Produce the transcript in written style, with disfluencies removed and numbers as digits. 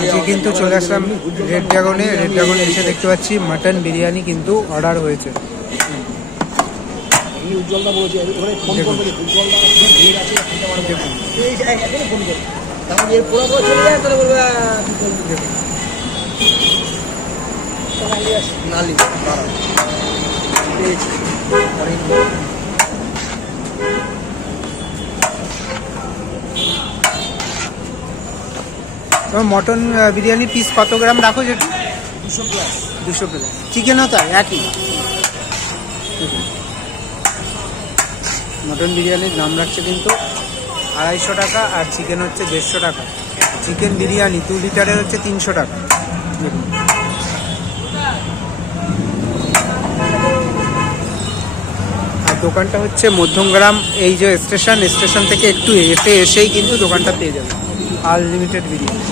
আজকে কিন্তু চলে আসলাম রেড ড্রাগনে এসে দেখতে পাচ্ছি মাটন বিরিয়ানি কিন্তু অর্ডার হয়েছে। উজ্জ্বলদা বলেছে ওখানে ফোন করবে, উজ্জ্বলদা ভিড় আছে এই এখনই ফোন করবে, তাহলে এর পুরো চলে যায় তাহলে বলবে নালি দাঁড়া পেয়েছি। মটন বিরিয়ানি পিস কত গ্রাম রাখো যেটা? 200 প্লাস। চিকেনও তাই একই? মটন বিরিয়ানির দাম রাখছে কিন্তু 250 টাকা আর চিকেন হচ্ছে 150 টাকা। চিকেন বিরিয়ানি 2 লিটারের হচ্ছে 300 টাকা। আর দোকানটা হচ্ছে মধ্যমগ্রাম, এই যে স্টেশন থেকে একটু এসেই কিন্তু দোকানটা পেয়ে যাবে। আনলিমিটেড বিরিয়ানি।